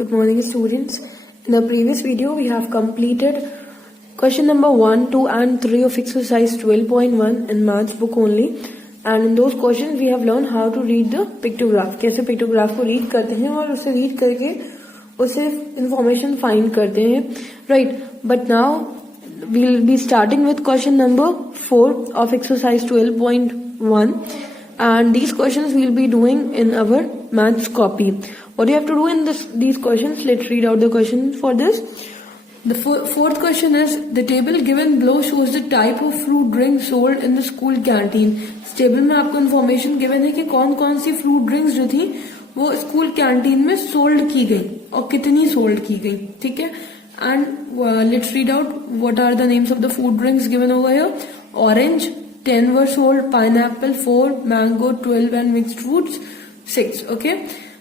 Good morning, students. In the previous video, we have completed question number 1, 2 and 3 of exercise 12.1 in maths book only. And in those questions, we have learned how to read the pictograph. कैसे pictograph को read करते हैं और उसे read करके उसे information find करते हैं. Right. But now, we'll be starting with question number 4 of exercise 12.1. And these questions we'll be doing in our maths copy. What do you have to do in these questions? Let's read out the questions for this. The fourth question is, the table given below shows the type of fruit drinks sold in the school canteen. इस table में आपको information given है कि कौन कौन सी fruit drinks जो थी वो स्कूल कैंटीन में सोल्ड की गई और कितनी सोल्ड की गई. ठीक है. And let's read out what are the names of the food drinks given over here. Orange 10 were sold, pineapple 4, mango 12 and mixed fruits 6. Okay.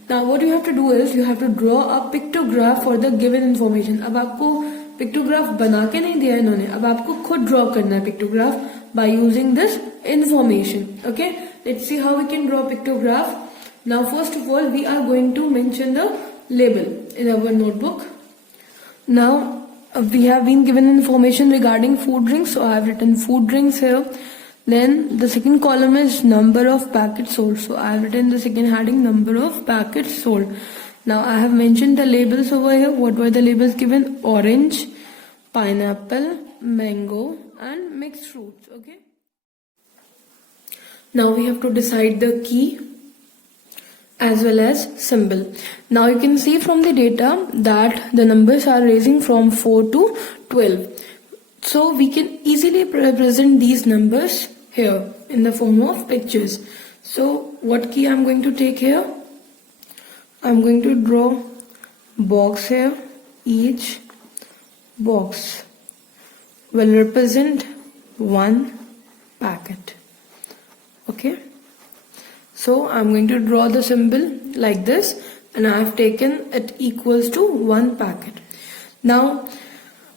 Now what you have to do is you have to draw a pictograph for the given information. अब आपको pictograph बना के नहीं दिया इन्होंने, अब आपको खुद draw करना है pictograph by using this information. Okay, let's see how we can draw pictograph. Now first of all we are going to mention the label in our notebook. Now we have been given information regarding food drinks, so I have written food drinks here. Then the second column is number of packets sold. So I have written the second heading, number of packets sold. Now I have mentioned the labels over here. What were the labels given? Orange, pineapple, mango and mixed fruits. Okay. Now we have to decide the key as well as symbol. Now you can see from the data that the numbers are ranging from 4 to 12. So we can easily represent these numbers here in the form of pictures. So what key I'm going to take here? I'm going to draw box here. Each box will represent one packet. Okay. So I'm going to draw the symbol like this and I have taken it equals to one packet. Now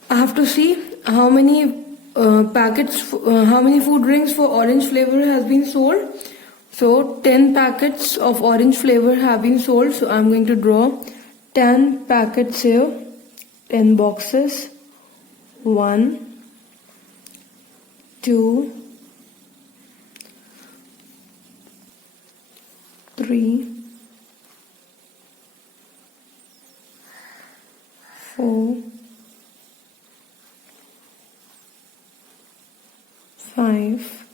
I have to see how many packets, how many food drinks for orange flavor has been sold. So 10 packets of orange flavor have been sold. So I'm going to draw 10 packets here, 10 boxes. 1, 2, 3, 4, 5,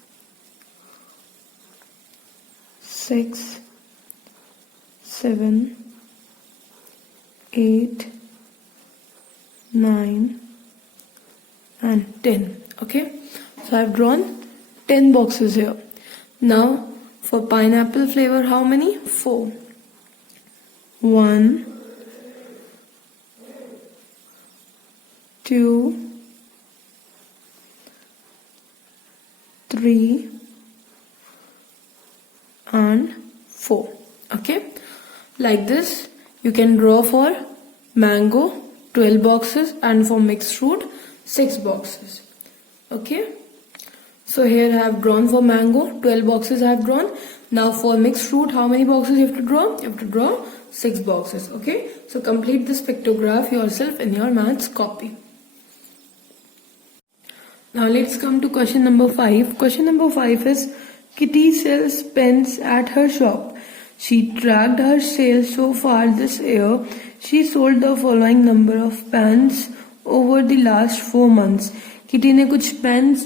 6, 7, 8, 9 and 10. Okay, so I've drawn 10 boxes here. Now for pineapple flavor, how many? 4. 1, 2, 3 and 4. Okay, like this you can draw for mango 12 boxes and for mixed fruit 6 boxes. Okay, so here I have drawn for mango 12 boxes I have drawn. Now for mixed fruit, how many boxes you have to draw? You have to draw 6 boxes. Okay, so complete this pictograph yourself in your maths copy. Now let's come to question number 5. Question number 5 is, Kitty sells pens at her shop. She tracked her sales so far this year. She sold the following number of pens over the last 4 months. Kitty ने कुछ pens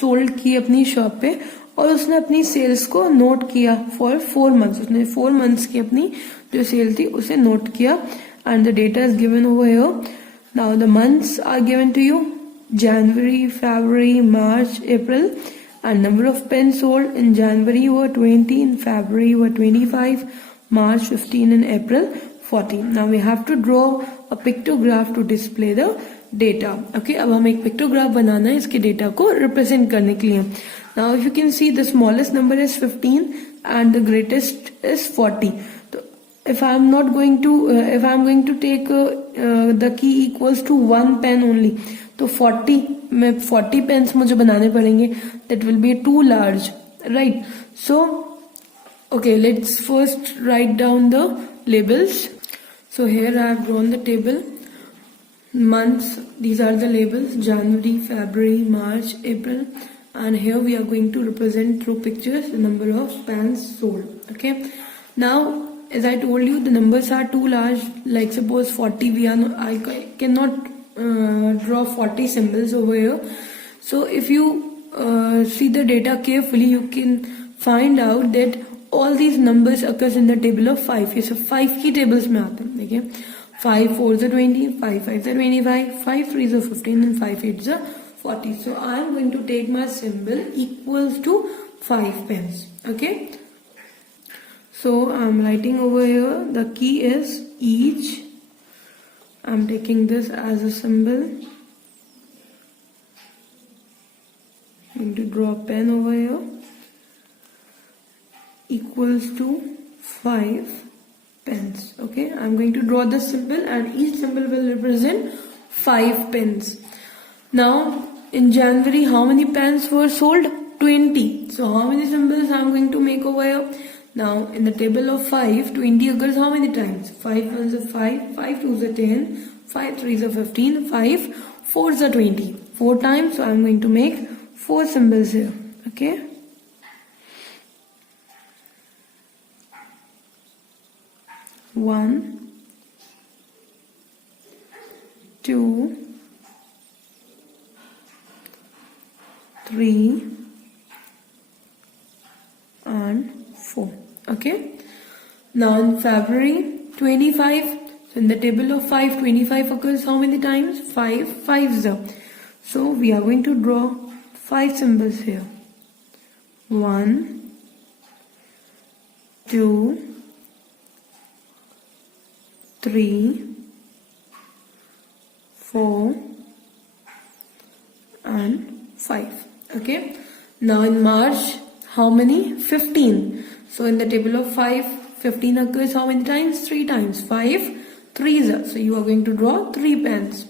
sold की अपनी shop पे और उसने अपनी sales को note किया for 4 months. उसने 4 months की अपनी जो सेल थी उसे नोट किया and the data is given over here. Now the months are given to you. January, February, March, April, and number of pens sold in January were 20, in February were 25, March 15 and April 14. Now we have to draw a pictograph to display the data. Okay, अब हम एक pictograph बनाना है इसके data को represent करने के लिए. Now if you can see the smallest number is 15 and the greatest is 40. So if I'm going to take the key equals to 1 pen only, तो 40 पेन्स मुझे बनाने पड़ेंगे. that will be too large, right? So okay, let's first write down the labels. So here I have drawn the table. Months, these are the labels: January, February, March, April, and here we are going to represent through pictures the number of pens sold. Okay, now as I told you, the numbers are too large. Like suppose 40, I cannot draw 40 symbols over here. So if you see the data carefully, you can find out that all these numbers occurs in the table of 5. ये सब 5 की tables में आते हैं. देखिए 5 4s are 20, 5 5s are 25, 5 3s are 15, and 5 8s are 40. So I am going to take my symbol equals to 5 pence. Okay. So I am writing over here. The key is each. I am taking this as a symbol. I'm going to draw a pen over here. Equals to 5 pence. Okay, I'm going to draw this symbol, and each symbol will represent 5 pence. Now in January, how many pens were sold? 20. So how many symbols I'm going to make over here? Now in the table of 5, 20 occurs how many times? 5 1s are 5, 5 2s are 10, 5 3s are 15, 5 4s are 20. 4 times, so I'm going to make 4 symbols here. Okay. 1 2 3 and 4. Okay. Now in February 25, so in the table of 5, 25 occurs how many times? 5 5s are. So we are going to draw 5 symbols here. 1 2 3 4 and 5. Okay. Now in March, how many? 15. So in the table of 5, 15 occurs how many times? 3 times. 5 3s are. So you are going to draw 3 pens.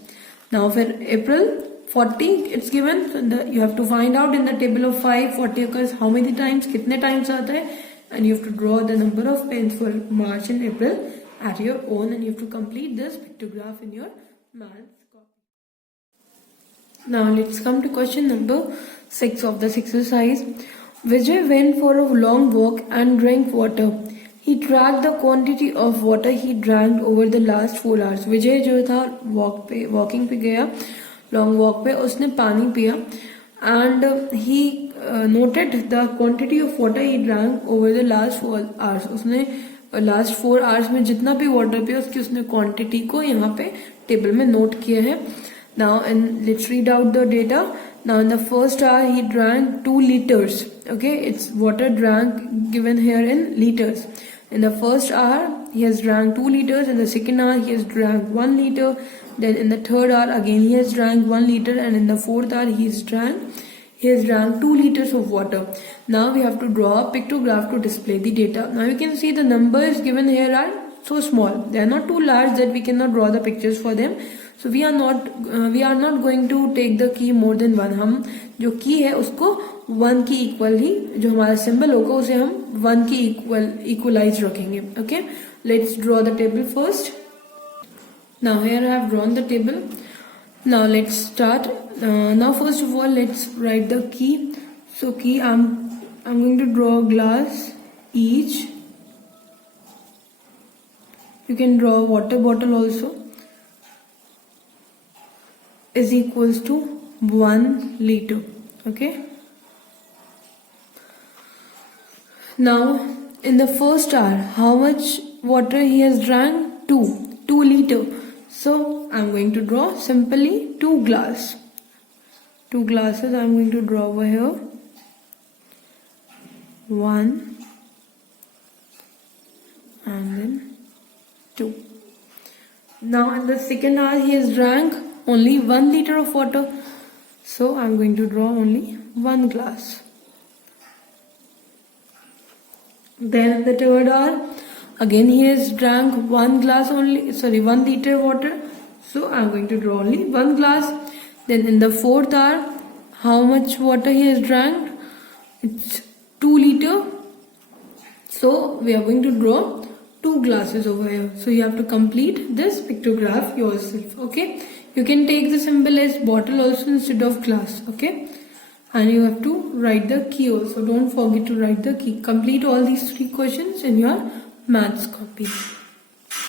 Now for April 40, it's given. So you have to find out in the table of 5, 40 occurs how many times? कितने times आता है? And you have to draw the number of pens for March and April at your own, and you have to complete this pictograph in your maths copy. Now let's come to question number 6 of this exercise. Vijay went for a long walk and drank water. He tracked the quantity of water he drank over the last 4 hours. Vijay जो था walking पे गया, long walk पे, उसने पानी पिया, and he noted the quantity of water he drank over the last 4 hours. उसने last 4 hours में जितना भी वाटर पिया उसकी उसने क्वांटिटी को यहाँ पे टेबल में नोट किया है. Now and let's read out the data. Now in the first hour he drank 2 liters. Okay, it's water drank given here in liters. In the first hour he has drank 2 liters. In the second hour he has drank 1 liter. Then in the third hour again he has drank 1 liter, and in the fourth hour he has drank 2 liters of water. Now we have to draw a pictograph to display the data. Now you can see the numbers given here are so small. They are not too large that we cannot draw the pictures for them. So we are not going to take the key more than 1. हम जो key है उसको 1 की equal ही, जो हमारा symbol होगा उसे हम 1 की equalize रखेंगे. Okay, let's draw the table first. Now here I have drawn the table. Now let's start. Now first of all let's write the key. So key, I'm going to draw a glass each. You can draw a water bottle also. Is equals to 1 liter. Okay. Now in the first hour, how much water he has drank? 2 liter. So I'm going to draw simply 2 glasses. 2 glasses I'm going to draw over here. 1 and then 2. Now in the second hour he has drank only 1 liter of water. So I'm going to draw only 1 glass. Then in the third hour again he has drank 1 liter water. So I'm going to draw only 1 glass. Then in the fourth hour, how much water he has drank? It's 2 liter. So we are going to draw two glasses over here. So you have to complete this pictograph yourself. Okay. You can take the symbol as bottle also instead of glass. Okay. And you have to write the key also. Don't forget to write the key. Complete all these 3 questions in your maths copy.